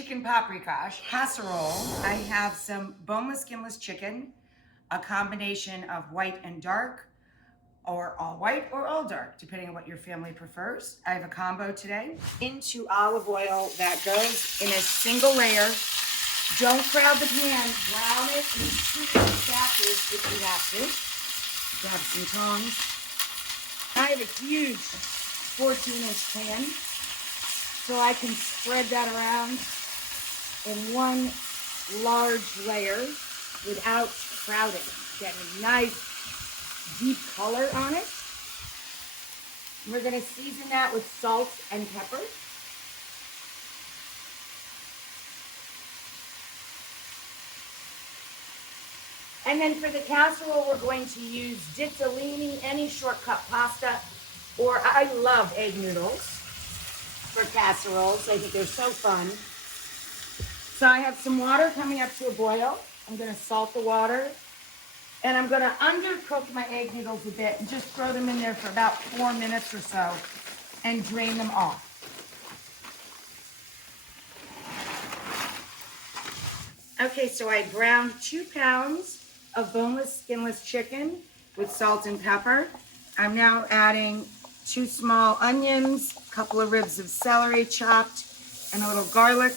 chicken paprika casserole. I have some boneless, skinless chicken, a combination of white and dark, or all white or all dark, depending on what your family prefers. I have a combo today. Into olive oil that goes in a single layer. Don't crowd the pan, brown it in 2 batches if you have to. Grab some tongs. I have a huge 14-inch pan, so I can spread that around in one large layer without crowding. Get a nice deep color on it. We're gonna season that with salt and pepper. And then for the casserole, we're going to use ditalini, any shortcut pasta, or I love egg noodles for casseroles. I think they're so fun. So I have some water coming up to a boil. I'm gonna salt the water. And I'm gonna undercook my egg noodles a bit and just throw them in there for about 4 minutes or so and drain them off. Okay, so I browned 2 pounds of boneless, skinless chicken with salt and pepper. I'm now adding 2 small onions, a couple of ribs of celery chopped, and a little garlic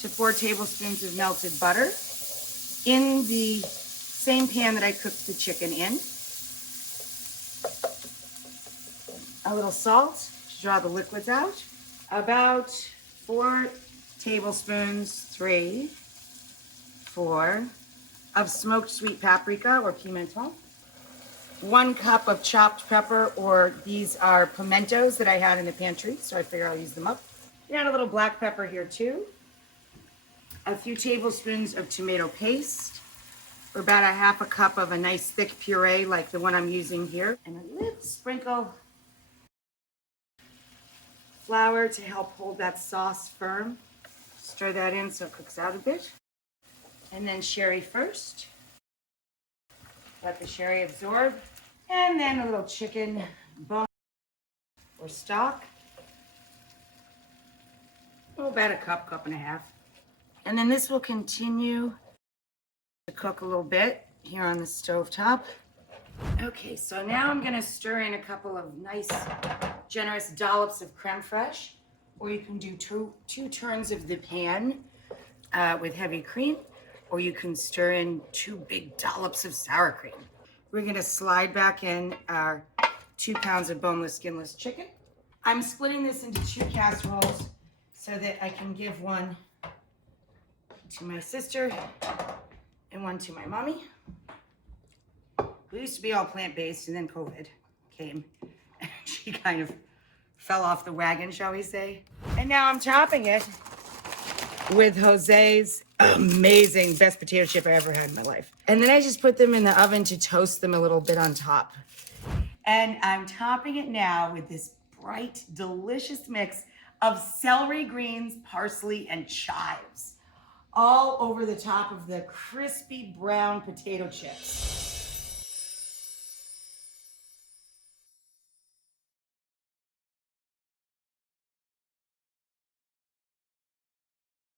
to 4 tablespoons of melted butter in the same pan that I cooked the chicken in. A little salt to draw the liquids out. About 4 tablespoons, 3, 4, of smoked sweet paprika or pimento. 1 cup of chopped pepper, or these are pimentos that I had in the pantry, so I figure I'll use them up. Add a little black pepper here too. A few tablespoons of tomato paste, or about a 1/2 cup of a nice thick puree like the one I'm using here. And a little sprinkle flour to help hold that sauce firm. Stir that in so it cooks out a bit. And then sherry first. Let the sherry absorb. And then a little chicken bone or stock. Oh, about a cup, cup and a half. And then this will continue to cook a little bit here on the stove top. Okay, so now I'm gonna stir in a couple of nice, generous dollops of creme fraiche, or you can do two turns of the pan with heavy cream, or you can stir in 2 big dollops of sour cream. We're gonna slide back in our 2 pounds of boneless, skinless chicken. I'm splitting this into 2 casseroles so that I can give one to my sister and one to my mommy. We used to be all plant-based, and then COVID came and she kind of fell off the wagon, shall we say. And now I'm topping it with Jose's amazing best potato chip I ever had in my life. And then I just put them in the oven to toast them a little bit on top. And I'm topping it now with this bright, delicious mix of celery greens, parsley, and chives, all over the top of the crispy brown potato chips.